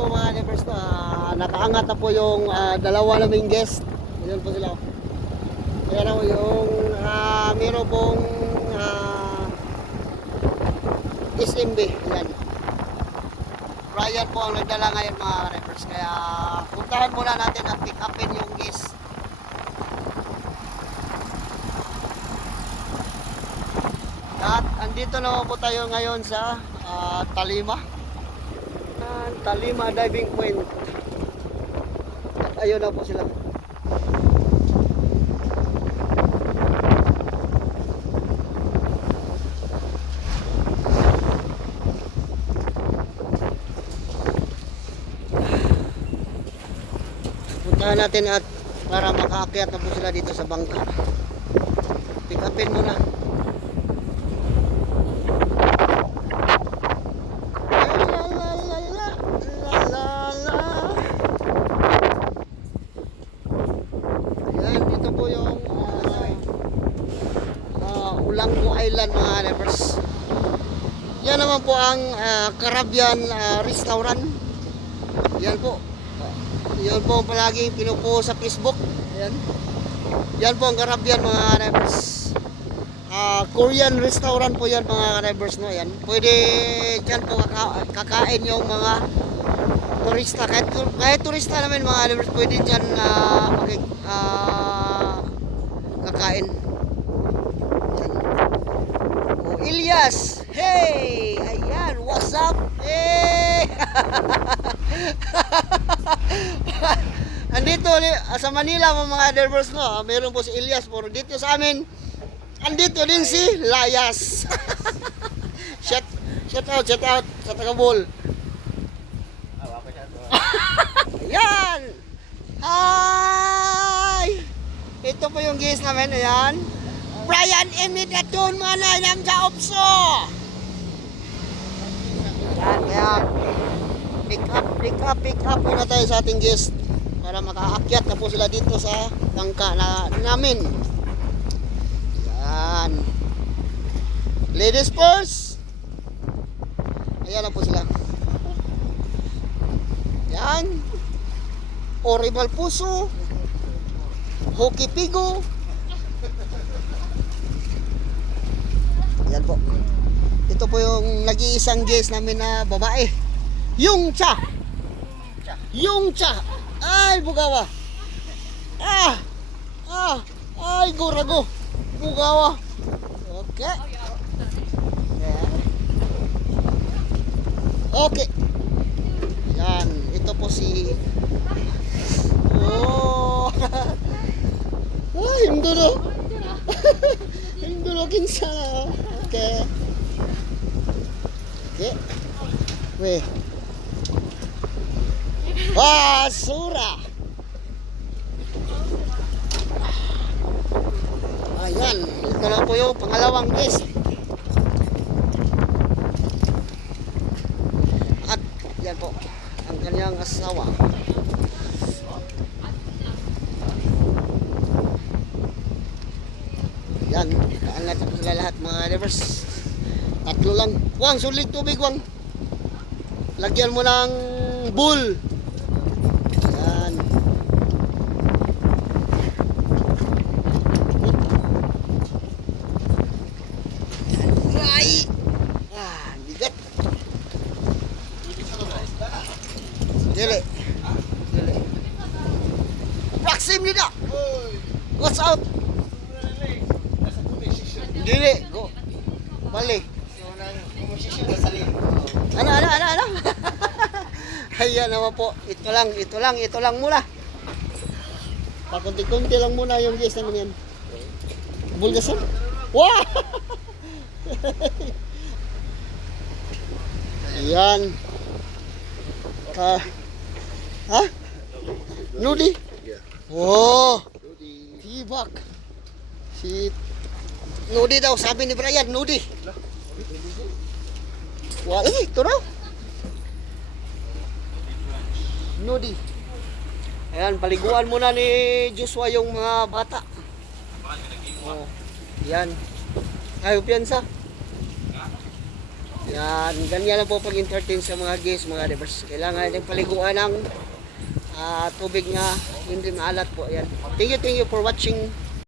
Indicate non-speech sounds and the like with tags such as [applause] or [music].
po mga neighbors na ah, nakaangat na po yung ah, dalawa naming guest. Ayun po sila. Ayan na po yung uh, meron pong ah, SMB. Ayan. Brian po ang nagdala ngayon mga neighbors. Kaya puntahan muna natin at pick upin yung guest. At andito naman po tayo ngayon sa ah, Talima. Ah, Talima Diving Point. At ayun na po sila. Puntahan natin at para makaakyat na po sila dito sa bangka. Pick upin muna. La, la, la, la, la, la, la. Ayan, dito po yung ah, ah, Ulanggo Island mga neighbors. Yan naman po ang ah, Caribbean ah, Restaurant. Yan po. Yan po ang palagi pinupo sa Facebook. Ayan. Yan po ang Caribbean mga neighbors. Ah, Korean restaurant po yan mga neighbors no yan. Pwede diyan po kaka- kakain yung mga turista kahit kahit turista naman mga neighbors pwede diyan uh, makik ah, kakain. Yan. Oh, Ilyas. Hey! Ayan, what's up? Hey! [laughs] Andito li- sa Manila mga neighbors no, ah, meron po si Ilyas pero dito sa amin Andito din si Layas. [laughs] shout, shout out, shout out sa Tagabol. [laughs] Ayan! Hi! Ito po yung guest namin, ayan. Brian Emidatun, mga nainam sa Opso! Ayan, ayan. Pick up, pick up, pick up muna tayo sa ating guest para makaakyat na po sila dito sa bangka na namin. Yan. Ladies first. Ayan na po sila. Yan. Orival Puso. Hoki Pigo. Yan po. Ito po yung nag-iisang guest namin na babae. Yung cha. Yung cha. Ay, bugawa. Ah. Ah. Ay, gurago. Bugawa. Okay. Yan. Okay. Yan. Ito po si... Oh. [laughs] Ay, hindi na. Hindi na kinsa na. Okay. Okay. Weh. Basura. Ayan, ito na po yung pangalawang guest. At yan po, ang kanyang asawa. Yan, kaangat po sila lahat mga neighbors. Tatlo lang. Wang, sulit tubig, Wang. Lagyan mo ng bull. Yan. Ay! Ah, bigat. Dili. Dili. Maxim nila. What's out? Dili. Go. Bali. Ano, ano, ano, ano? [laughs] Ayan naman po. Ito lang, ito lang, ito lang muna. Pakunti-kunti lang muna yung yes namin yan. Bulgason? Wow! [laughs] Ayan. Ka ha? Nudi? Oh! Tibak. Si Nudi daw, sabi ni Brian, Nudi. Wah, eh, ito raw. Nudi. Ayan, paliguan muna ni Joshua yung mga bata. Oh, yan. Ayaw piyansa. Yan, ganyan lang po pag-entertain sa mga guests, mga divers. Kailangan natin paliguan ng ah, tubig nga hindi maalat po. Yan. Thank you, thank you for watching.